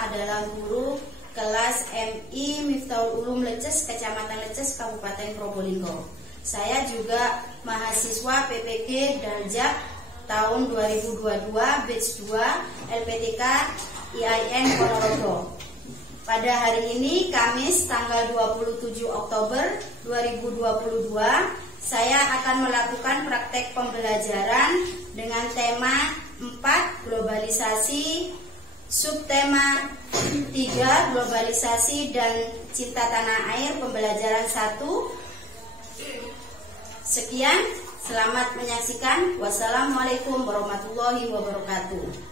adalah guru kelas MI Miftahul Ulum Leces, Kecamatan Leces, Kabupaten Probolinggo. Saya juga mahasiswa PPG Darjak tahun 2022 batch 2 LPTK IAIN Ponorogo. Pada hari ini Kamis tanggal 27 Oktober 2022, saya akan melakukan praktek pembelajaran dengan tema 4 globalisasi, subtema 3 globalisasi dan cinta tanah air, pembelajaran 1. Sekian, selamat menyaksikan. Wassalamualaikum warahmatullahi wabarakatuh.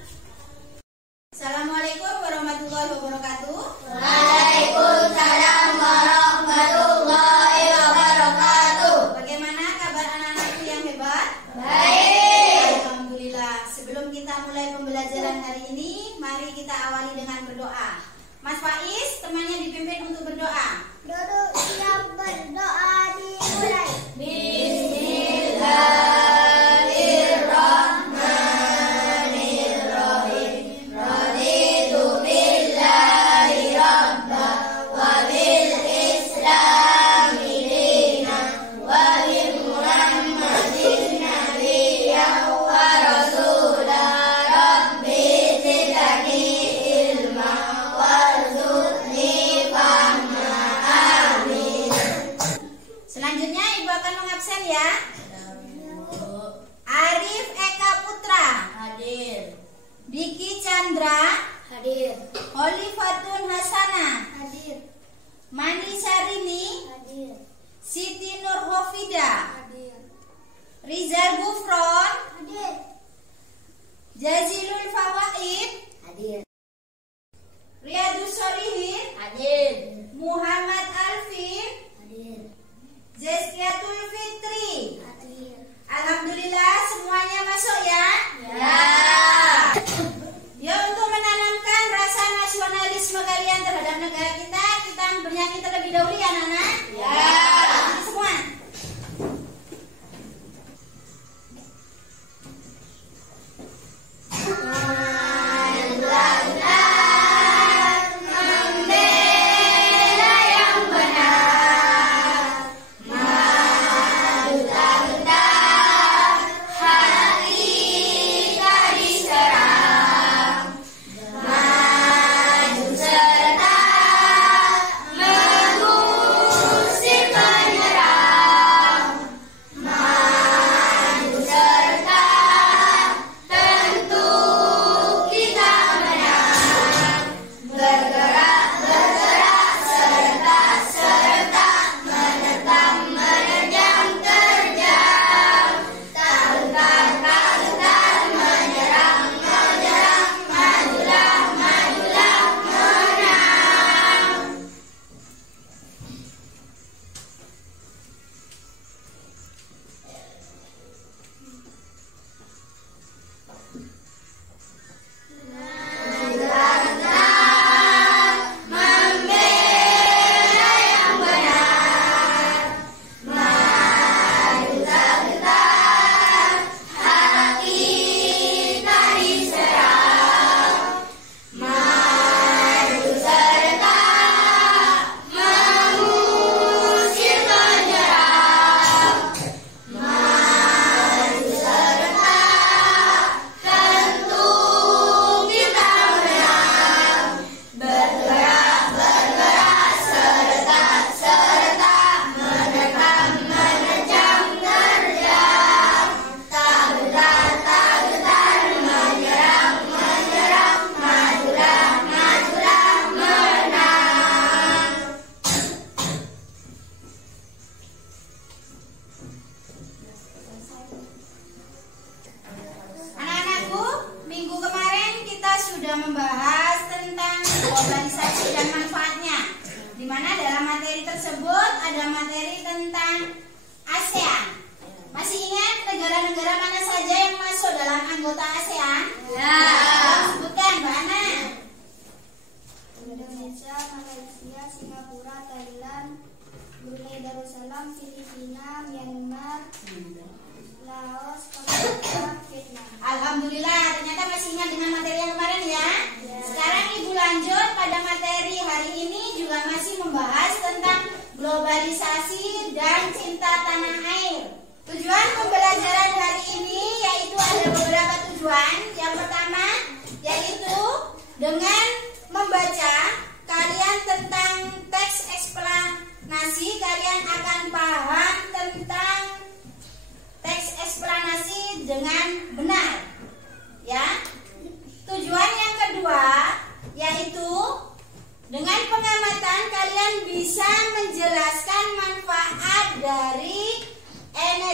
Assalamualaikum warahmatullahi wabarakatuh. Waalaikumsalam warahmatullahi wabarakatuh. Bagaimana kabar anak-anakku yang hebat? Baik. Alhamdulillah. Sebelum kita mulai pembelajaran hari ini, mari kita awali dengan berdoa. Mas Faiz, temannya dipimpin untuk berdoa. Duduk siap berdoa dimulai. Bismillahirrahmanirrahim. Raditu billahi rabba wa bil islami dina wa bi Muhammadin nabiyyan wa rasula. Rabbi zidni ilma warzuqni fahma. Amin. Selanjutnya Ibu akan mengabsen ya. Arif Eka Putra, Hadir. Diki Chandra, Hadir. Holifatun Hasanah, Hadir. Mani Sarini, Hadir. Siti Nurhofida, Hadir. Rizal Gufron, Hadir. Jazilul Fawaid, Hadir. Riyadus Solihin, Hadir. Muhammad Alfin, Hadir. Zazkiatul Fitri. Hadir. Alhamdulillah semuanya masuk ya. Ya. Ya, untuk menanamkan rasa nasionalisme kalian terhadap negara kita bernyanyi terlebih dahulu ya anak-anak. Ya. Semua. Mengusir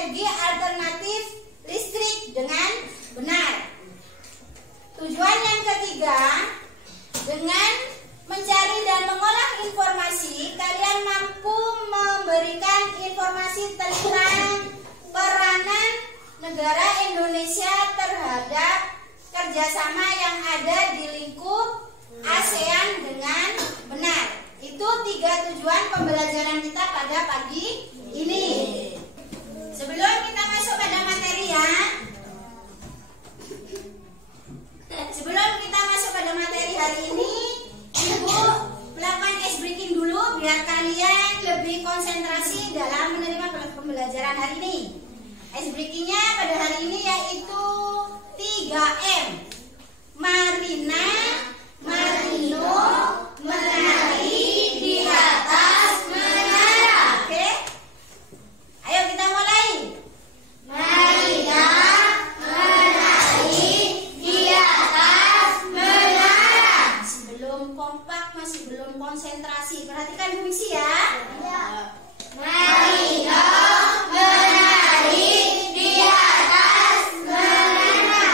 energi alternatif listrik dengan benar. Tujuan yang ketiga, dengan mencari dan mengolah informasi, kalian mampu memberikan informasi tentang peranan negara Indonesia terhadap kerjasama yang ada di lingkup ASEAN dengan benar. Itu 3 tujuan pembelajaran kita pada pagi ini. Sebelum kita masuk pada materi ya, sebelum kita masuk pada materi hari ini, Ibu melakukan ice breaking dulu biar kalian lebih konsentrasi dalam menerima pembelajaran hari ini. Ice breakingnya pada hari ini yaitu 3M. Marina, Marino, menari di atas menara. Oke? Ayo kita mulai. Marina, menari di atas menara. Masih belum kompak, masih belum konsentrasi. Perhatikan Bu Misi ya. Marina, menari di atas menara.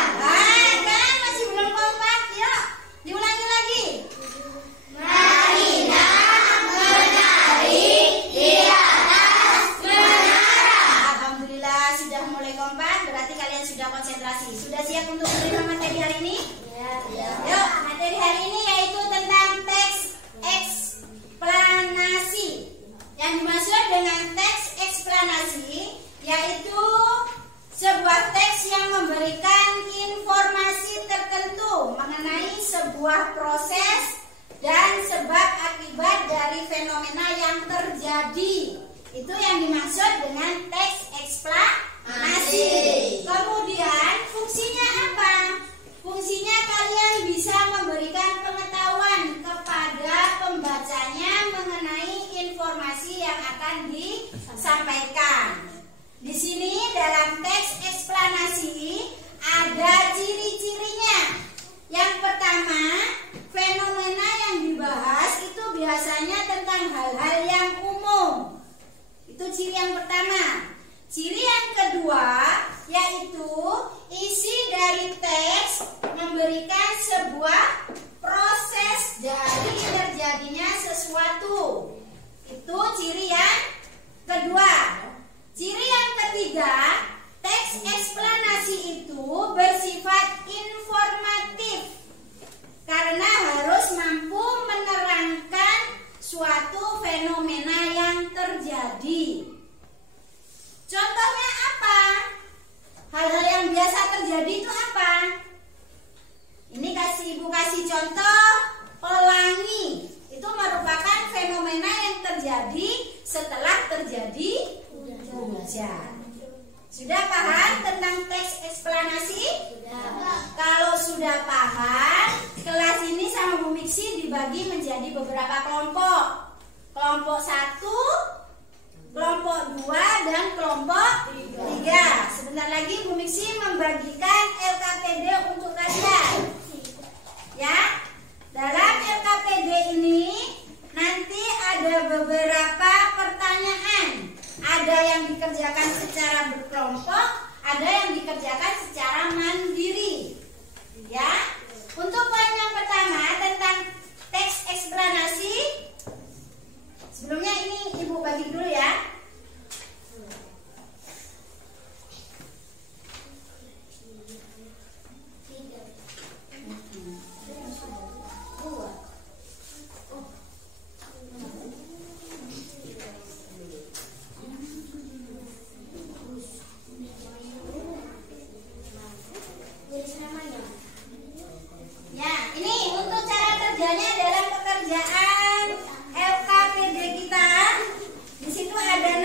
Kan masih belum kompak. Yuk, diulangi lagi. Marina, menari di atas menara. Alhamdulillah sudah mulai kompak. Berarti kalian sudah konsentrasi. Sudah siap untuk menerima materi hari ini? Ya. Yuk, materi hari ini yaitu tentang teks eksplanasi. Yang dimaksud dengan teks eksplanasi yaitu sebuah teks yang memberikan informasi tertentu mengenai sebuah proses dan sebab akibat dari fenomena yang terjadi. Itu yang dimaksud dengan teks eksplanasi. Kemudian fungsinya apa? Fungsinya kalian bisa memberikan pengetahuan kepada pembacanya mengenai informasi yang akan disampaikan. Di sini dalam teks eksplanasi ada ciri-cirinya. Yang pertama, fenomena yang dibahas itu biasanya tentang hal-hal yang umum. Itu ciri yang pertama. Ciri yang kedua yaitu isi dari teks memberikan sebuah proses dari terjadinya sesuatu. Itu ciri yang kedua. Ciri yang ketiga, teks eksplanasi itu bersifat informatif karena harus mampu menerangkan suatu fenomena yang terjadi. Contohnya apa? Hal-hal yang biasa terjadi itu apa? Ini Ibu kasih contoh pelangi. Itu merupakan fenomena yang terjadi setelah terjadi hujan. Sudah paham tentang teks eksplanasi? Kalau sudah paham, kelas ini sama Bu Miksi dibagi menjadi beberapa kelompok. Kelompok 1, kelompok 2, dan kelompok 3. Sebentar lagi Bu Miksi membagikan LKPD untuk kalian. Ya, dalam LKPD ini nanti ada beberapa pertanyaan. Ada yang dikerjakan secara berkelompok, ada yang dikerjakan secara mandiri. Ya, untuk poin yang pertama tentang teks eksplanasi. Sebelumnya ini Ibu bagi dulu ya. Ya, ini untuk cara kerjanya dalam pekerjaan LKPD kita. Di situ ada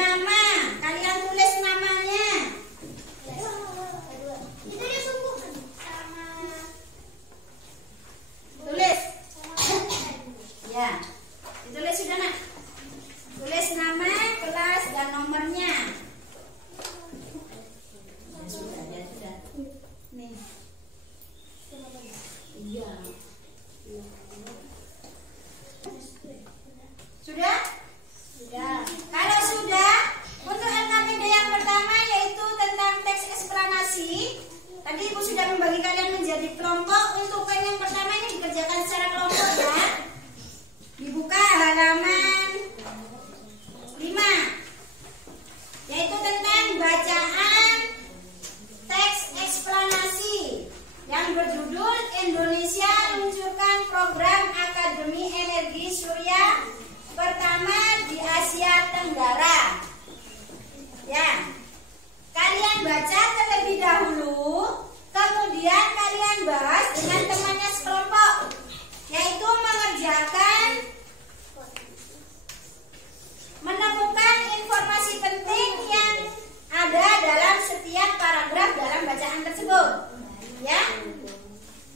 eksplanasi. Tadi Ibu sudah membagi kalian menjadi kelompok. Untuk poin yang pertama ini dikerjakan secara kelompok ya. Dibuka halaman 5, yaitu tentang bacaan teks eksplanasi yang berjudul Indonesia luncurkan program Akademi Energi Surya pertama di Asia Tenggara. Ya, kalian baca terlebih dahulu, kemudian kalian bahas dengan temannya sekelompok, yaitu mengerjakan menemukan informasi penting yang ada dalam setiap paragraf dalam bacaan tersebut. Ya,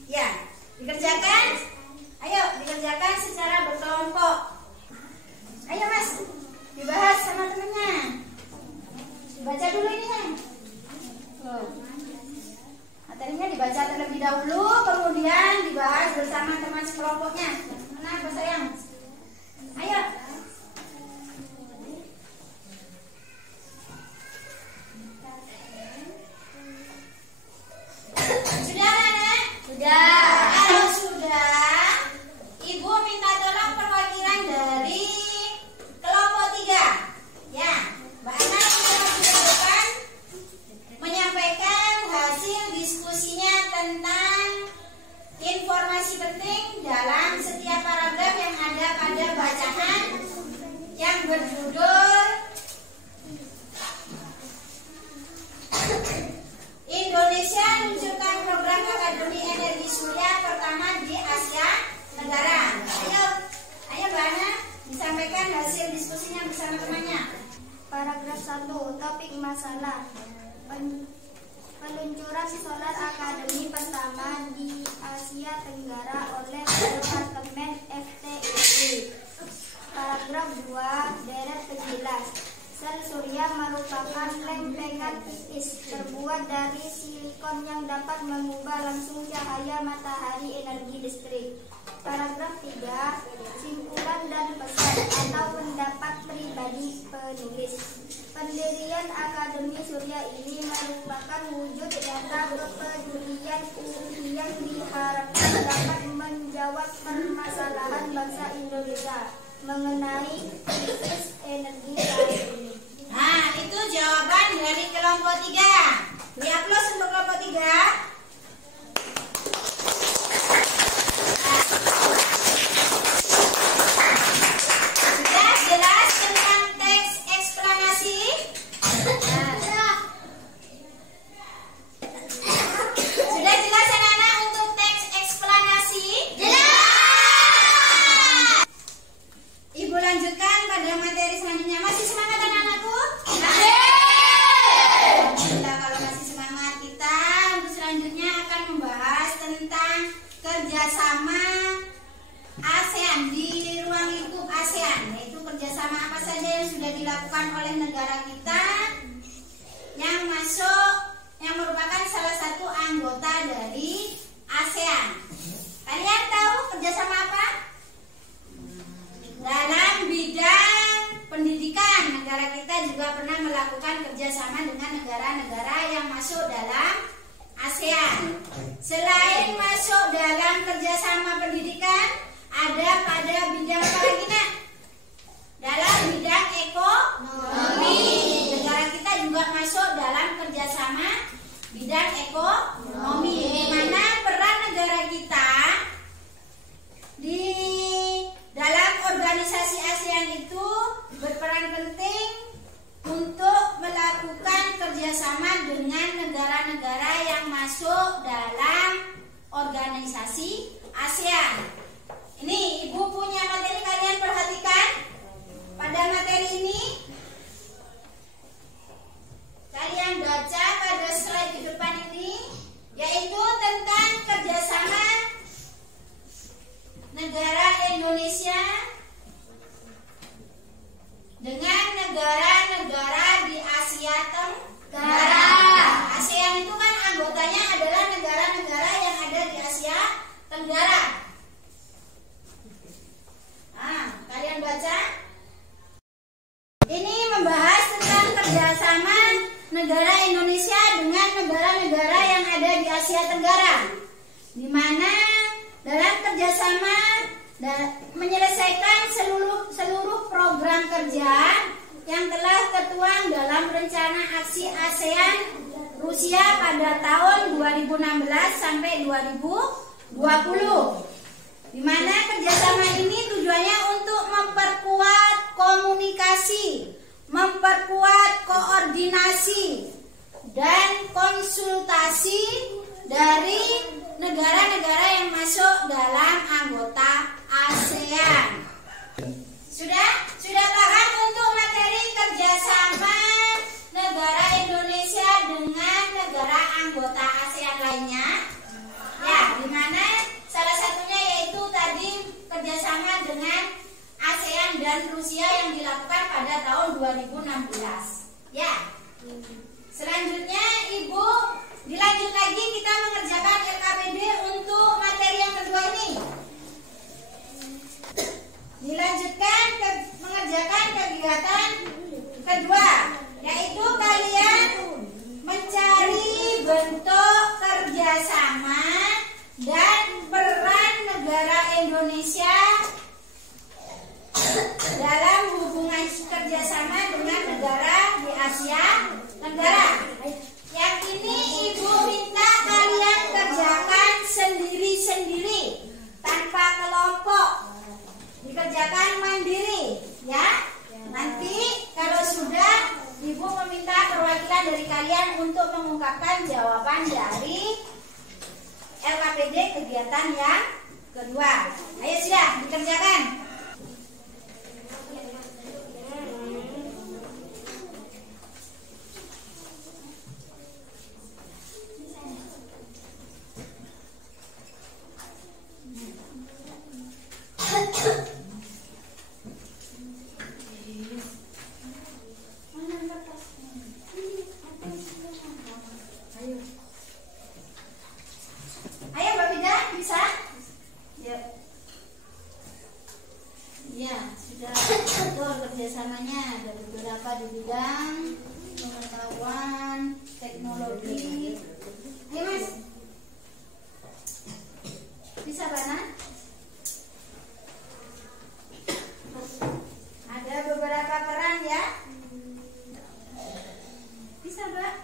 ya, dikerjakan. Ayo, dikerjakan secara berkelompok. Ayo Mas, dibahas sama temennya. Dibaca dulu ini kan. Materinya dibaca terlebih dahulu, kemudian dibahas bersama teman sekelompoknya. Kenapa sayang? Ayo. Sudah anak? Sudah. Kalau sudah, Ibu minta tolong perwakilan dari kelompok 3. Ya, Mbak Ana sudah di depan menyampaikan hasil diskusinya tentang informasi penting dalam setiap paragraf yang ada pada bacaan yang berjudul Indonesia luncurkan program Akademi Energi Surya pertama di Asia Tenggara. Ayo Mbak Ana, disampaikan hasil diskusinya bersama temannya. Paragraf 1, topik masalah. Peluncuran solar akademi pertama di Asia Tenggara oleh Departemen FTII. Paragraf 2, deret penjelas. Sel surya merupakan lempengan tipis terbuat dari silikon yang dapat mengubah langsung cahaya matahari energi listrik. Paragraf 3, simpulan dan pesan atau pendapat pribadi penulis. Pendirian Akademi Surya ini merupakan wujud nyata kepedulian UI yang diharapkan dapat menjawab permasalahan bangsa Indonesia mengenai krisis energi saat ini. Nah, itu jawaban dari kelompok 3. Beri aplaus untuk kelompok 3. Sudah jelas tentang teks eksplanasi? Sudah jelas anak-anak untuk teks eksplanasi? Ibu lanjutkan pada materi selanjutnya. Masih semangat anak-anakku? Alhamdulillah kalau masih semangat. Kita untuk selanjutnya akan membahas tentang kerjasama ASEAN di ruang lingkup ASEAN, yaitu kerjasama apa saja yang sudah dilakukan oleh negara kita yang merupakan salah satu anggota dari ASEAN. Kalian tahu kerjasama apa? Dalam bidang pendidikan, negara kita juga pernah melakukan kerjasama dengan negara-negara yang masuk dalam ASEAN. Selain masuk dalam kerjasama pendidikan, ada pada bidang apa lagi nak? Dalam bidang ekonomi, negara kita juga masuk dalam kerjasama bidang ekonomi, di mana peran negara kita di dalam organisasi ASEAN itu berperan penting untuk melakukan kerjasama dengan negara-negara yang masuk dalam organisasi ASEAN. Ini Ibu punya materi, kalian perhatikan. Pada materi ini kalian baca pada slide di depan ini, yaitu tentang kerjasama negara Indonesia dengan negara-negara di Asia Tenggara. ASEAN itu kan anggotanya adalah negara-negara yang ada di Asia Tenggara. Nah, kalian baca. Ini membahas tentang kerjasama negara Indonesia dengan negara-negara yang ada di Asia Tenggara, di mana dalam kerjasama menyelesaikan seluruh program kerja yang telah tertuang dalam rencana aksi ASEAN Rusia pada tahun 2016 sampai 2020, di mana kerjasama ini tujuannya untuk memperkuat komunikasi, memperkuat koordinasi dan konsultasi dari negara-negara yang masuk dalam anggota ASEAN. Sudah paham untuk materi kerjasama negara Indonesia dengan negara anggota ASEAN lainnya? Ya, di mana salah satunya yaitu tadi kerjasama dengan ASEAN dan Rusia yang dilakukan pada tahun 2016. Ya. Selanjutnya Ibu dilanjut lagi, kita mengerjakan LKPD untuk materi yang kedua ini. Dilanjutkan mengerjakan kegiatan kedua, yaitu kalian mencari bentuk kerjasama dan peran negara Indonesia dalam hubungan kerjasama dengan negara di Asia Tenggara. Yang ini Ibu minta kalian kerjakan sendiri-sendiri tanpa kelompok, dikerjakan mandiri ya. Nanti kalau sudah, Ibu meminta perwakilan dari kalian untuk mengungkapkan jawaban dari LKPD kegiatan yang kedua. Ayo sudah dikerjakan. Ayo Mbak Bida, bisa? Ya. Ya, sudah betul kerjasamanya. Ada beberapa di bidang pengetahuan, teknologi. Ayo Mas. Bisa Bana? Ada beberapa peran ya? Bisa Mbak?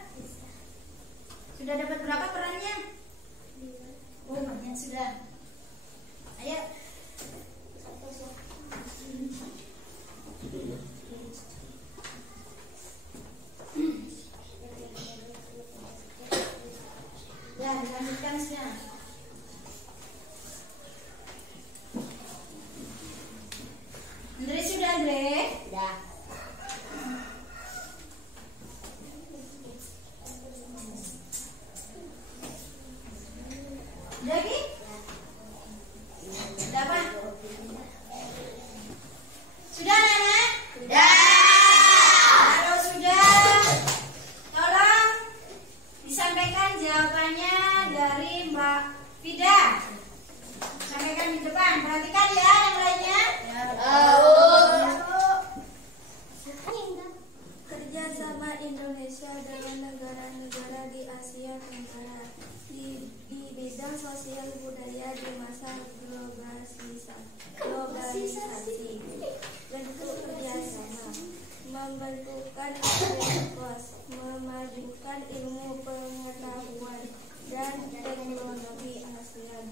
Sudah dapat berapa perannya? Oh banyak sudah. Ayo. Ya, dilanjutkan sudah. Andre sudah, Andre? Sudah. Lagi? Sudah apa? Sudah Nana? Sudah. Kalau sudah, tolong disampaikan jawabannya dari Mbak Fida. Sampaikan di depan. Perhatikan ya yang lainnya. Kerjasama Indonesia dengan negara-negara di Asia Tenggara di bidang sosial budaya di masa globalisasi. Bentuk kerjasama: membentukkan kos, memajukan ilmu pengetahuan dan teknologi ASEAN.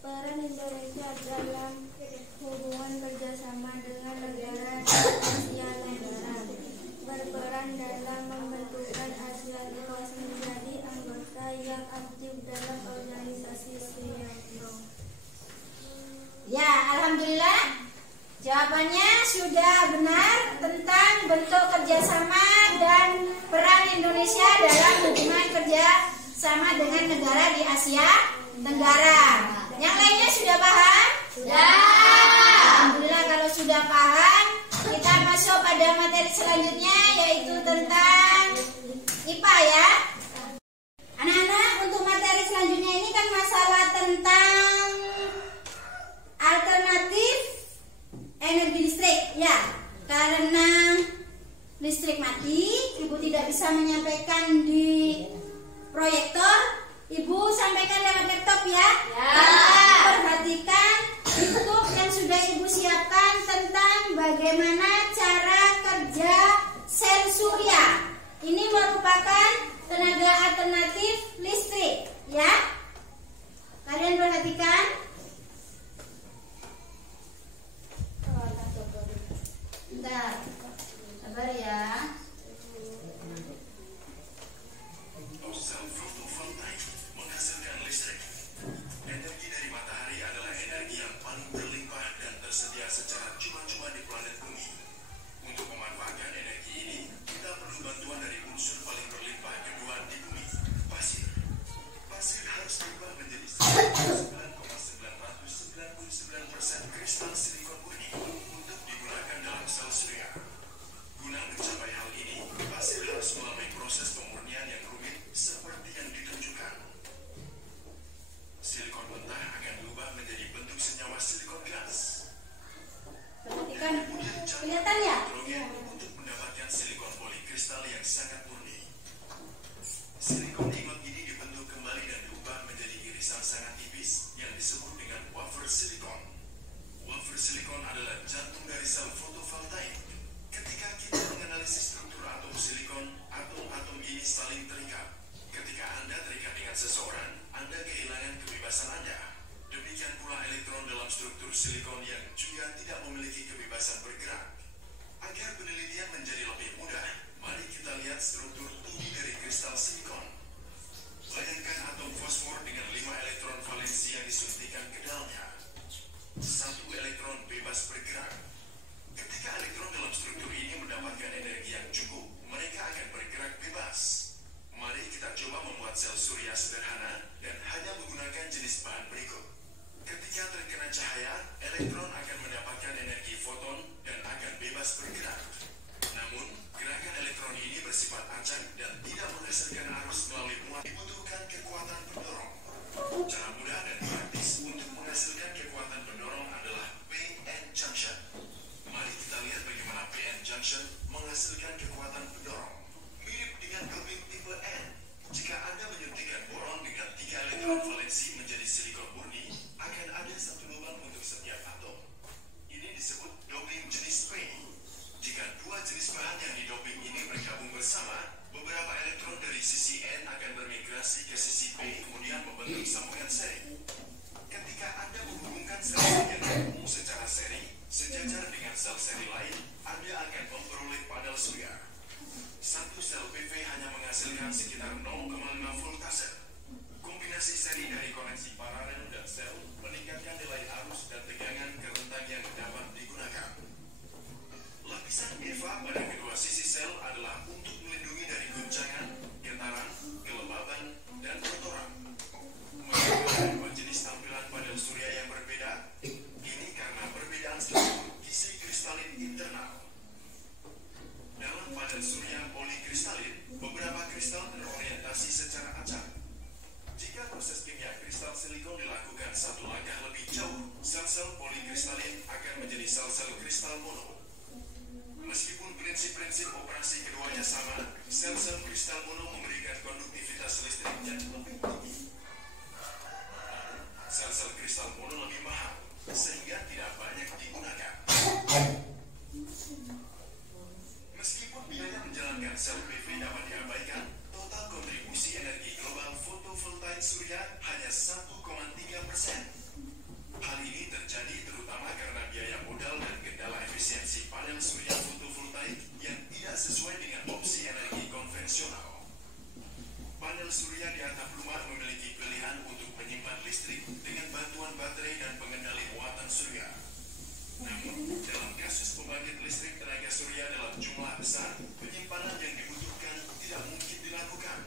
Peran Indonesia dalam hubungan kerjasama dengan negara Asia Tenggara: berperan dalam membentukkan ASEAN Kos menjadi anggota yang aktif dalam organisasi SEAN. Ya, alhamdulillah jawabannya sudah benar tentang bentuk kerjasama dan peran Indonesia dalam hubungan kerjasama dengan negara di Asia Tenggara. Yang lainnya sudah paham? Sudah. Alhamdulillah kalau sudah paham, kita masuk pada materi selanjutnya yaitu tentang IPA ya. Anak-anak, untuk materi selanjutnya ini kan masalah tentang alternatif energi listrik ya. Karena listrik mati, Ibu tidak bisa menyampaikan di proyektor, Ibu sampaikan lewat laptop ya. Perhatikan YouTube yang sudah Ibu siapkan tentang bagaimana cara kerja sel surya. Ini merupakan tenaga alternatif listrik ya. Kalian perhatikan. Bentar, sabar ya. Sel fotovoltaik menghasilkan listrik. Energi dari matahari adalah energi yang paling berlimpah dan tersedia secara cuma-cuma di planet bumi. Untuk memanfaatkan energi ini, kita perlu bantuan dari unsur paling berlimpah kedua di bumi, pasir. Pasir harus berubah menjadi 99,999% kristal silikon murni untuk digunakan dalam sel surya. Guna mencapai hal ini, pasir harus melalui proses pemurnian yang rumit seperti yang ditunjukkan. Silikon mentah akan berubah menjadi bentuk senyawa silikon gas. Perhatikan, kelihatan ya? Hidrogen untuk mendapatkan silikon polikristal yang sangat murni. Silikon ingot ini dibentuk kembali dan diubah menjadi irisan sangat tipis yang disebut dengan wafer silikon. Wafer silikon adalah jantung dari sel fotovoltaik. Ketika kita menganalisis struktur atom silikon, atom-atom ini saling terikat. Ketika Anda terikat dengan seseorang, Anda kehilangan kebebasan Anda. Demikian pula elektron dalam struktur silikon yang juga tidak memiliki kebebasan bergerak. Agar penelitian menjadi lebih mudah, mari kita lihat struktur tubuh dari kristal silikon. Bayangkan atom fosfor dengan 5 elektron valensi yang disuntikan ke dalamnya. 1 elektron bebas bergerak. Ketika elektron dalam struktur ini mendapatkan energi yang cukup, mereka akan bergerak bebas. Mari kita coba membuat sel surya sederhana dan hanya menggunakan jenis bahan berikut. Ketika terkena cahaya, elektron akan mendapatkan energi foton dan akan bebas bergerak. Namun, gerakan elektron ini bersifat acak dan tidak menghasilkan arus melalui muat. Dibutuhkan kekuatan pendorong. Cara mudah dan praktis untuk menghasilkan kekuatan pendorong adalah PN junction. Mari kita lihat bagaimana PN junction menghasilkan kekuatan pendorong. Mirip dengan doping tipe N. Jika Anda menyuntikkan boron dengan 3 elektron valensi menjadi silikon murni, akan ada 1 lubang untuk setiap atom. Ini disebut doping jenis P. Jika 2 jenis bahan yang didoping ini bergabung bersama, beberapa elektron dari sisi N akan bermigrasi ke sisi P kemudian membentuk sambungan seri. Ketika Anda menghubungkan sel-sel yang berhubung secara seri, sejajar dengan sel-seri lain, Anda akan memperoleh panel surya. Satu sel PV hanya menghasilkan sekitar 0,5 voltase. Kombinasi seri dari koneksi paralel dan sel meningkatkan nilai arus dan tegangan ke rentang yang dapat digunakan. Lapisan EVA pada kedua sisi sel adalah untuk melindungi dari guncangan, getaran, kelembaban, dan kotoran. Menggunakan 2 jenis tampilan panel surya yang berbeda, ini karena perbedaan struktur isi kristalin internal. Dalam panel surya polikristalin, beberapa kristal terorientasi secara acak. Jika proses kimia kristal silikon dilakukan 1 langkah lebih jauh, sel-sel polikristalin akan menjadi sel-sel kristal mono. Meskipun prinsip-prinsip operasi keduanya sama, sel-sel kristal mono memberikan konduktivitas listrik yang lebih tinggi. Sel-sel kristal mono lebih mahal, sehingga tidak banyak digunakan. Meskipun biaya menjalankan sel PV dapat diabaikan, total kontribusi energi global fotovoltaik surya hanya 1,3%. Hal ini terjadi terutama karena biaya modal dan kendala efisiensi panel surya fotovoltaik yang tidak sesuai dengan opsi energi konvensional. Panel surya di atap rumah memiliki pilihan untuk menyimpan listrik dengan bantuan baterai dan pengendali muatan surya. Namun, dalam kasus pembangkit listrik tenaga surya dalam jumlah besar, penyimpanan yang dibutuhkan tidak mungkin dilakukan.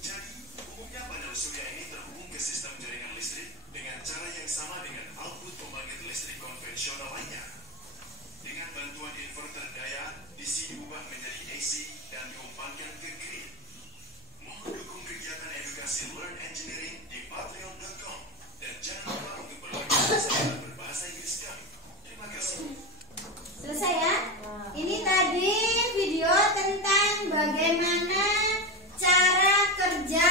Jadi, umumnya panel surya ini terhubung ke sistem jaringan listrik dengan cara yang sama dengan output pembangkit listrik konvensional lainnya. Dengan bantuan inverter daya, DC diubah menjadi AC dan diumpankan ke grid. Mohon dukung kegiatan edukasi Learn Engineering di patreon.com dan jangan lupa untuk berlangganan bersama berbahasa Inggris kami. Terima kasih. Selesai ya? Ini tadi video tentang bagaimana cara kerja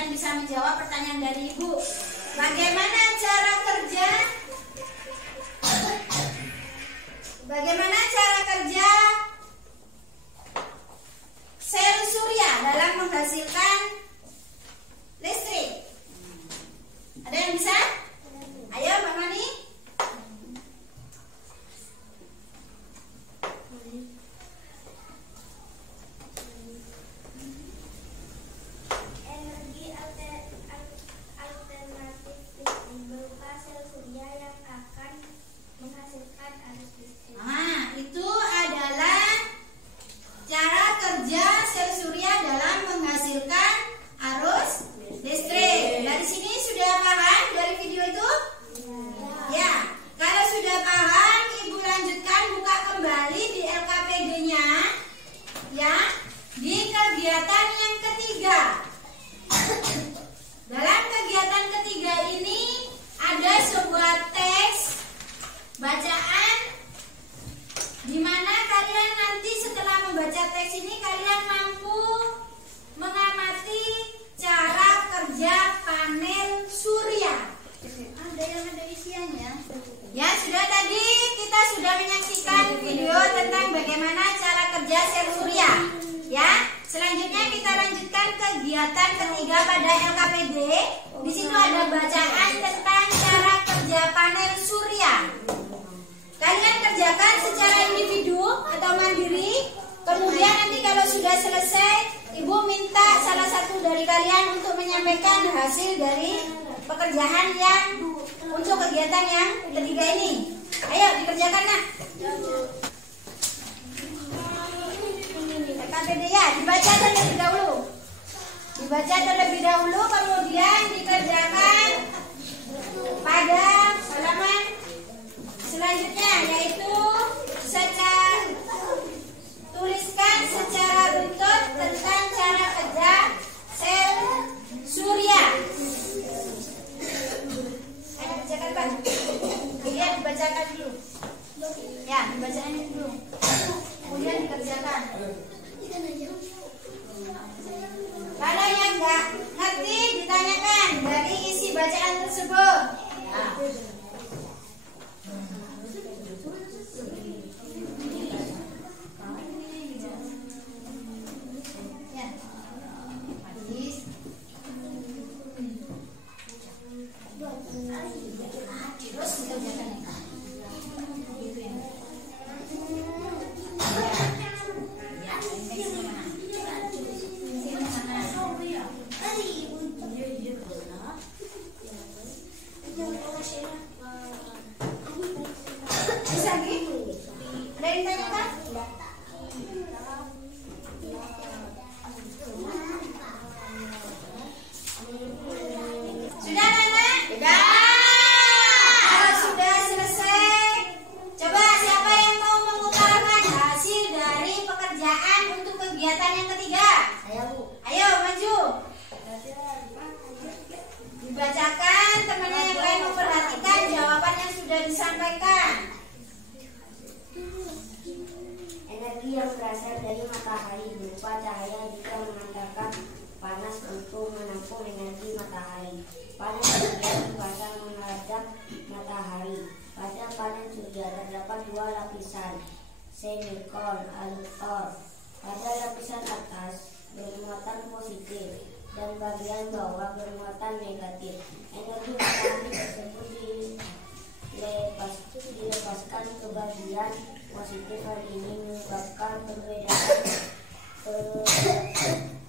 kalian bisa menjawab pertanyaan dari Ibu. Bagaimana cara kerja? Bagaimana cara kerja sel surya dalam menghasilkan listrik? Ada yang bisa? Ayo, Mbak Mani. Energi alternatif berupa sel surya yang akan menghasilkan arus listrik. Nah, itu adalah cara kerja sel surya dalam menghasilkan arus listrik. Dari sini sudah paham dari video itu? Ya. Kalau sudah paham, Ibu lanjutkan buka kembali di LKPD-nya. Ya. Di kegiatan yang ketiga. Dalam kegiatan ketiga ini ada sebuah teks bacaan di mana kalian nanti setelah membaca teks ini kalian mampu mengamati cara kerja panel surya. Ada yang ada isiannya. Ya, sudah tadi kita sudah menyaksikan video tentang bagaimana cara kerja sel surya. Ya, selanjutnya kita lanjutkan kegiatan ketiga pada LKPD. Di situ ada bacaan tentang cara kerja panel surya. Kalian kerjakan secara individu atau mandiri. Kemudian nanti kalau sudah selesai, Ibu minta salah satu dari kalian untuk menyampaikan hasil dari pekerjaan yang untuk kegiatan yang ketiga ini. Ayo dikerjakan, Nak. KPD ya, dibaca terlebih dahulu. Dibaca terlebih dahulu, kemudian dikerjakan pada halaman selanjutnya, yaitu tuliskan secara runtut tentang cara kerja sel surya. Ayo dibacakan, Pak. Iya, dibacakan dulu. Ya, dibacakan dulu. Kemudian dikerjakan. Kalau yang nggak ngerti ditanyakan dari isi bacaan tersebut. Nah. Terus dikerjakan. Bisa gitu? Ada yang tanyakan? Sudah, Nana? Sudah. Kalau sudah selesai, coba siapa yang mau mengutarakan hasil dari pekerjaan untuk kegiatan yang ketiga? Ayo maju. Dibacakan, temannya yang lain memperhatikan jawaban yang sudah disampaikan. Energi yang berasal dari matahari berupa cahaya jika mengantarkan panas untuk menampung energi matahari. Panel surya dipasang menghadap matahari. Pada panel surya terdapat dua lapisan, semikon, aduktor. Pada lapisan atas bermuatan positif dan bagian bawah bermuatan negatif. Energi matahari tersebut dilepaskan ke bagian positif. Hal ini menyebabkan perbedaan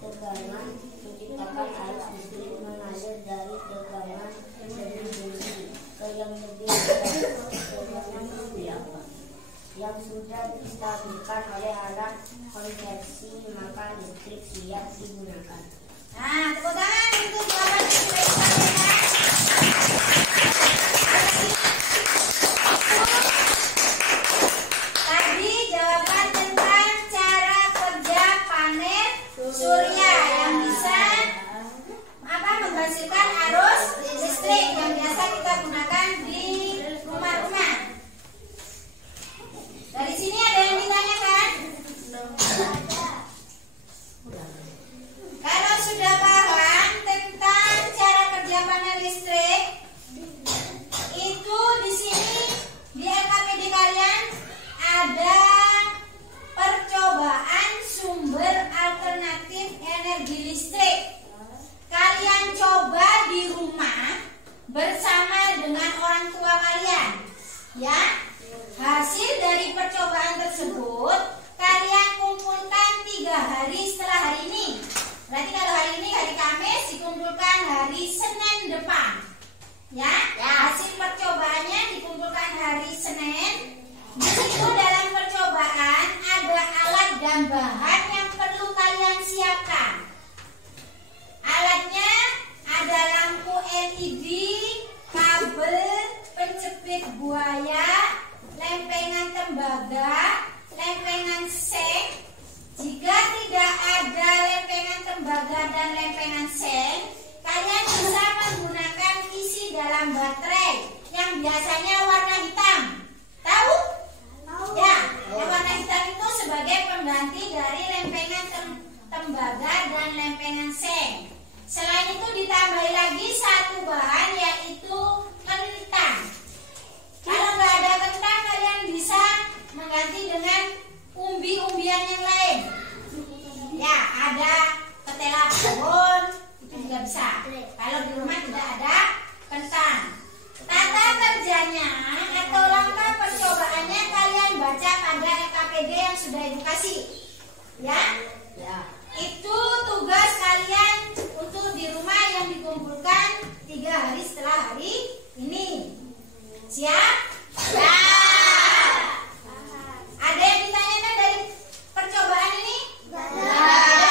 tegangan, menciptakan arus listrik mengalir dari tegangan lebih tinggi ke yang lebih rendah, tegangan yang sudah distabilkan oleh alat konversi, maka listrik siap digunakan. Nah, tepuk tangan untuk jawaban yang sudah disampaikan. Tadi jawaban tentang cara kerja panel surya yang bisa menghasilkan arus listrik yang biasa kita gunakan di rumah-rumah. Dari sini ada yang ditanyakan? Kalau Ya, hasil dari percobaan tersebut kalian kumpulkan 3 hari setelah hari ini. Berarti kalau hari ini hari Kamis, dikumpulkan hari Senin depan. Ya, hasil percobaannya dikumpulkan hari Senin. Di situ dalam percobaan ada alat dan bahan yang perlu kalian siapkan. Alatnya ada lampu LED, kabel, penjepit buaya, lempengan tembaga, lempengan seng. Jika tidak ada lempengan tembaga dan lempengan seng, kalian bisa menggunakan isi dalam baterai yang biasanya warna hitam. Tahu? Ya, yang warna hitam itu sebagai pengganti dari lempengan tembaga dan lempengan seng. Selain itu ditambahi lagi satu bahan, yaitu kentang. Kalau nggak ada kentang, kalian bisa mengganti dengan umbi-umbian yang lain. Ya, ada ketela pohon, itu juga bisa. Kalau di rumah tidak ada kentang. Tata kerjanya atau langkah percobaannya kalian baca pada EKPD yang sudah edukasi. Ya. Itu tugas kalian untuk di rumah yang dikumpulkan 3 hari setelah hari ini. Siap? Ya. Ada yang ditanyakan dari percobaan ini? Ada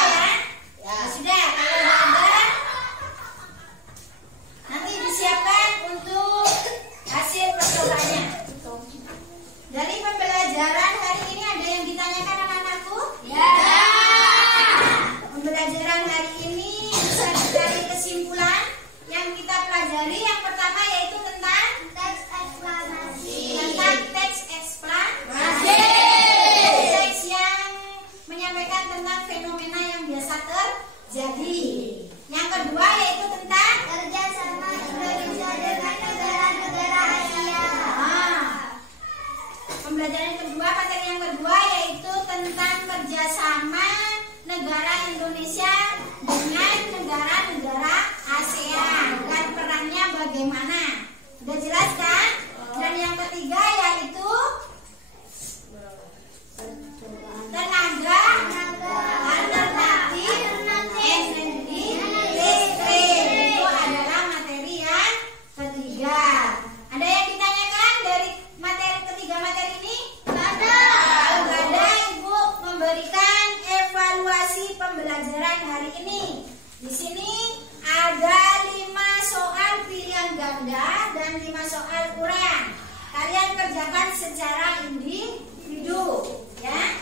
ya? Ya sudah, kalau tidak ada, nanti disiapkan untuk hasil percobaannya. Dari pembelajaran hari ini ada yang ditanyakan anak-anakku? Ya. Pembelajaran hari ini bisa dicari kesimpulan yang kita pelajari. Yang pertama yaitu tentang teks eksplanasi. Tentang teks eksplanasi. Teks yang menyampaikan tentang fenomena yang biasa terjadi. Yang kedua yaitu tentang kerjasama Indonesia dengan negara-negara Asia. Pembelajaran kedua, materi yang kedua yaitu tentang kerjasama negara Indonesia dengan negara-negara ASEAN dan perannya bagaimana. Sudah jelas kan? Dan yang ketiga yaitu tenaga alternatif energi listrik. Itu adalah materi yang ketiga. Ada yang ditanyakan dari materi ketiga materi ini? Ada. Kalau ada, Ibu memberikan evaluasi pembelajaran hari ini. Di sini ada 5 soal pilihan ganda dan 5 soal uraian. Kalian kerjakan secara individu, ya.